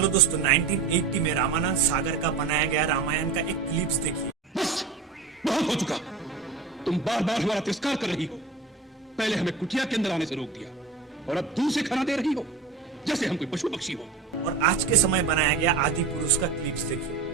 Hello दोस्तों, 1980 में रामानंद सागर का बनाया गया रामायण का एक क्लिप्स देखिए। बस बहुत हो चुका। तुम बार बार हमारा तिरस्कार कर रही हो। पहले हमें कुटिया के अंदर आने से रोक दिया और अब दूर से खाना दे रही हो जैसे हम कोई पशु पक्षी हो। और आज के समय बनाया गया आदि पुरुष का क्लिप्स देखिए।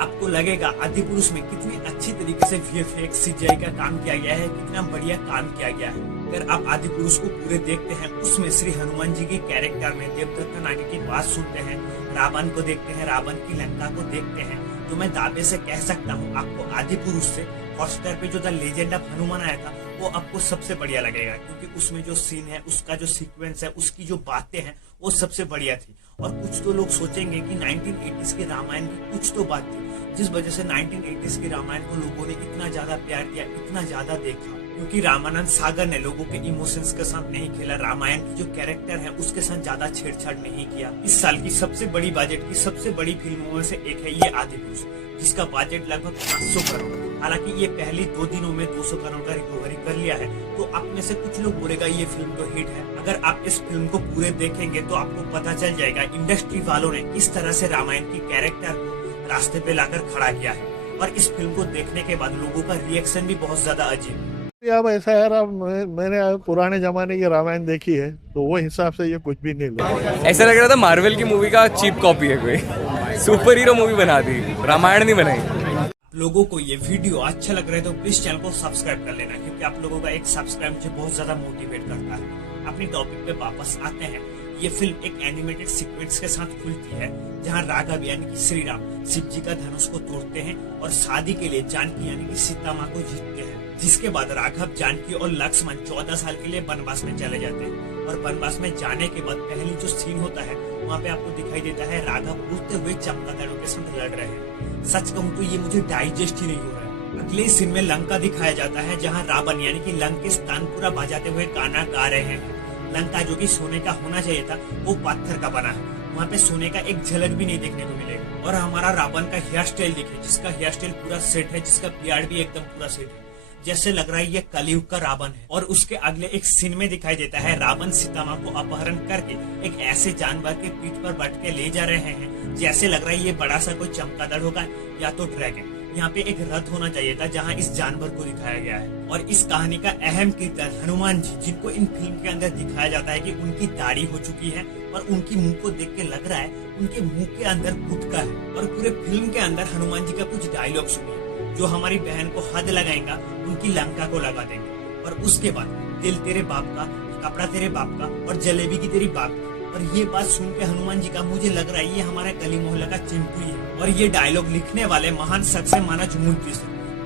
आपको लगेगा आदि पुरुष में कितनी अच्छी तरीके से वीएफएक्स सीजीआई का काम किया गया है, कितना बढ़िया काम किया गया है। अगर आप आदि पुरुष को पूरे देखते हैं, उसमें श्री हनुमान जी के कैरेक्टर में देवदत्त नागे की बात सुनते हैं, रावण को देखते हैं, रावण की लंका को देखते हैं, तो मैं दावे से कह सकता हूँ आपको आदि पुरुष से हॉटस्टार पे जो द लेजेंड ऑफ हनुमान आया था वो आपको सबसे बढ़िया लगेगा, क्योंकि उसमें जो सीन है, उसका जो सीक्वेंस है, उसकी जो बातें हैं वो सबसे बढ़िया थी। और कुछ तो लोग सोचेंगे कि 1980s के रामायण की कुछ तो बात थी जिस वजह से 1980s के रामायण को लोगों ने इतना ज्यादा प्यार दिया, इतना ज्यादा देखा, क्योंकि रामानंद सागर ने लोगों के इमोशंस के साथ नहीं खेला, रामायण की जो कैरेक्टर है उसके साथ ज्यादा छेड़छाड़ नहीं किया। इस साल की सबसे बड़ी बजट की सबसे बड़ी फिल्मों में से एक है ये आदि पुरुष, जिसका बजट लगभग 500 करोड़। हालांकि ये पहले 2 दिनों में 200 करोड़ का रिकवरी कर लिया है। तो आप में से कुछ लोग बोलेगा ये फिल्म तो हिट है। अगर आप इस फिल्म को पूरे देखेंगे तो आपको पता चल जाएगा इंडस्ट्री वालों ने किस तरह से रामायण की कैरेक्टर को रास्ते पे लाकर खड़ा किया है। और इस फिल्म को देखने के बाद लोगों का रिएक्शन भी बहुत ज्यादा अजीब है। अब ऐसा है यार, मैंने पुराने जमाने की रामायण देखी है तो वो हिसाब से ये कुछ भी नहीं लगा। ऐसा लग रहा था मार्वल की मूवी का चीप कॉपी है, कोई सुपर हीरो मूवी बना दी, रामायण नहीं बनाई। लोगों को ये वीडियो अच्छा लग रहा है तो प्लीज चैनल को सब्सक्राइब कर लेना, क्योंकि आप लोगों का एक सब्सक्राइब मुझे बहुत ज्यादा मोटिवेट करता है। अपनी टॉपिक पे वापस आते हैं। ये फिल्म एक एनिमेटेड सीक्वेंस के साथ खुलती है, जहां राघव यानी कि श्री राम शिव जी का धनुष को तोड़ते हैं और शादी के लिए जानकी यानी कि सीता माँ को जीतते हैं। जिसके बाद राघव, जानकी और लक्ष्मण 14 साल के लिए वनवास में चले जाते हैं। और वनवास में जाने के बाद पहली जो सीन होता है वहाँ पे आपको दिखाई देता है राघव उड़ते हुए चमगादड़ों के साथ लड़ रहे हैं। सच कहूँ तो ये मुझे डाइजेस्ट ही नहीं हो रहा है। अगले सीन में लंका दिखाया जाता है, जहाँ रावण यानी कि लंकेश तानपुरा बजाते हुए गाना गा रहे हैं। लंका जो कि सोने का होना चाहिए था वो पत्थर का बना है। वहाँ पे सोने का एक झलक भी नहीं देखने को मिलेगा। और हमारा रावण का हेयर स्टाइल देखिए, जिसका हेयर स्टाइल पूरा सेट है, जिसका बियर्ड भी एकदम पूरा सेट है, जैसे लग रहा है ये कलयुग का रावण है। और उसके अगले एक सीन में दिखाई देता है रावण सीता माँ को अपहरण करके एक ऐसे जानवर के पीठ पर बैठ के ले जा रहे हैं, जैसे लग रहा है ये बड़ा सा कोई चमगादड़ होगा या तो ड्रैगन। यहाँ पे एक रथ होना चाहिए था जहाँ इस जानवर को दिखाया गया है। और इस कहानी का अहम किरदार हनुमान जी, जिनको इन फिल्म के अंदर दिखाया जाता है कि उनकी दाढ़ी हो चुकी है और उनकी मुंह को देख के लग रहा है उनके मुंह के अंदर गुटका है। और पूरे फिल्म के अंदर हनुमान जी का कुछ डायलॉग सुनिए, जो हमारी बहन को हद लगाएगा उनकी लंका को लगा देंगे। और उसके बाद दिल तेरे बाप का, कपड़ा तेरे बाप का और जलेबी की तेरी बाप की। और ये बात सुन के हनुमान जी का मुझे लग रहा है ये हमारे गली मोहल्ला का चिंटू ही है। और ये डायलॉग लिखने वाले महान शख्स है मनोज मुंशी,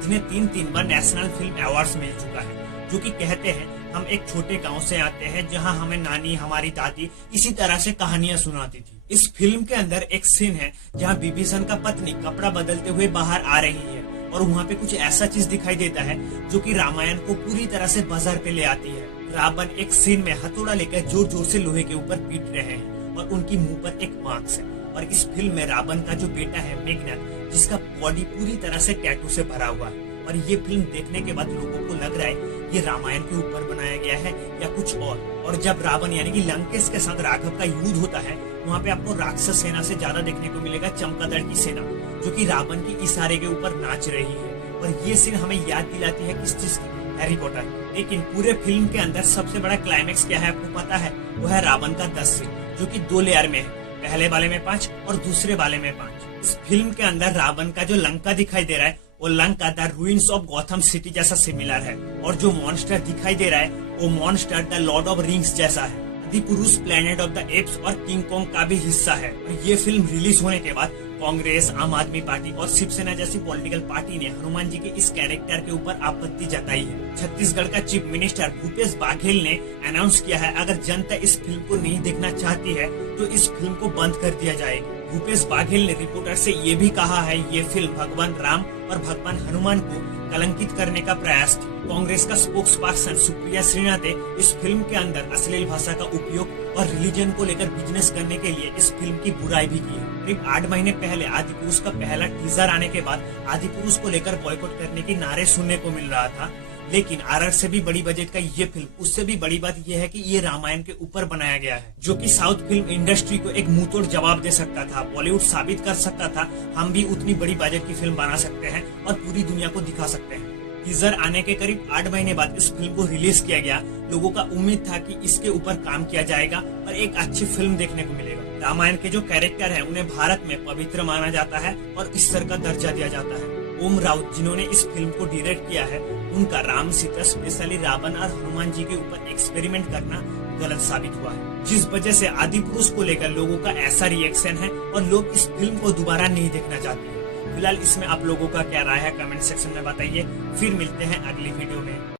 जिन्हें 3 बार नेशनल फिल्म अवार्ड मिल चुका है, जो कि कहते हैं हम एक छोटे गांव से आते हैं जहां हमें नानी, हमारी दादी इसी तरह से कहानियां सुनाती थी। इस फिल्म के अंदर एक सीन है जहां विभीषण का पत्नी कपड़ा बदलते हुए बाहर आ रही है और वहाँ पे कुछ ऐसा चीज दिखाई देता है जो कि रामायण को पूरी तरह से बाजार पे ले आती है। रावण एक सीन में हथौड़ा लेकर जोर जोर से लोहे के ऊपर पीट रहे हैं और उनकी मुंह पर एक मार्क्स है। और इस फिल्म में रावण का जो बेटा है मेघनाद, जिसका बॉडी पूरी तरह से टैटू से भरा हुआ है। और ये फिल्म देखने के बाद लोगों को लग रहा है ये रामायण के ऊपर बनाया गया है या कुछ और जब रावण यानी कि लंकेश के साथ राघव का युद्ध होता है, वहाँ पे आपको राक्षस सेना से ज्यादा देखने को मिलेगा चमगादड़ की सेना, जो कि रावण की इशारे के ऊपर नाच रही है। और ये सीन हमें याद दिलाती है किस चीज की, हैरी पॉटर। लेकिन पूरे फिल्म के अंदर सबसे बड़ा क्लाइमेक्स क्या है आपको पता है? वो है रावण का 10 सीन, जो कि 2 लेयर में है, पहले वाले में 5 और दूसरे वाले में 5। इस फिल्म के अंदर रावण का जो लंका दिखाई दे रहा है वो Lanka the ruins of Gotham city जैसा सिमिलर है। और जो मॉन्स्टर दिखाई दे रहा है वो monster the Lord of rings जैसा है। आदि पुरुष प्लेनेट ऑफ द एप्स और किंग कॉन्ग का भी हिस्सा है। और ये फिल्म रिलीज होने के बाद कांग्रेस, आम आदमी पार्टी और शिवसेना जैसी पॉलिटिकल पार्टी ने हनुमान जी के इस कैरेक्टर के ऊपर आपत्ति जताई है। छत्तीसगढ़ का चीफ मिनिस्टर भूपेश बाघेल ने अनाउंस किया है अगर जनता इस फिल्म को नहीं देखना चाहती है तो इस फिल्म को बंद कर दिया जाएगा। भूपेश बाघेल ने रिपोर्टर से ये भी कहा है ये फिल्म भगवान राम और भगवान हनुमान को कलंकित करने का प्रयास थी। कांग्रेस का स्पोक्स पर्सन सुप्रिया श्रीनाथ ने इस फिल्म के अंदर अश्लील भाषा का उपयोग और रिलीजन को लेकर बिजनेस करने के लिए इस फिल्म की बुराई भी की है। करीब 8 महीने पहले आदि पुरुष का पहला टीजर आने के बाद आदि पुरुष को लेकर बॉयकॉट करने के नारे सुनने को मिल रहा था, लेकिन आरआर से भी बड़ी बजट का ये फिल्म, उससे भी बड़ी बात ये है कि ये रामायण के ऊपर बनाया गया है, जो कि साउथ फिल्म इंडस्ट्री को एक मुंहतोड़ जवाब दे सकता था। बॉलीवुड साबित कर सकता था हम भी उतनी बड़ी बजट की फिल्म बना सकते हैं और पूरी दुनिया को दिखा सकते हैं। टीजर आने के करीब 8 महीने बाद इस फिल्म को रिलीज किया गया। लोगों का उम्मीद था कि इसके ऊपर काम किया जाएगा और एक अच्छी फिल्म देखने को मिलेगा। रामायण के जो कैरेक्टर हैं उन्हें भारत में पवित्र माना जाता है और ईश्वर का दर्जा दिया जाता है। ओम राउत जिन्होंने इस फिल्म को डायरेक्ट किया है, उनका राम सीता स्पेशली रावण और हनुमान जी के ऊपर एक्सपेरिमेंट करना गलत साबित हुआ है, जिस वजह से आदि पुरुष को लेकर लोगों का ऐसा रिएक्शन है और लोग इस फिल्म को दोबारा नहीं देखना चाहते हैं। फिलहाल इसमें आप लोगों का क्या राय है कमेंट सेक्शन में बताइए। फिर मिलते हैं अगली वीडियो में।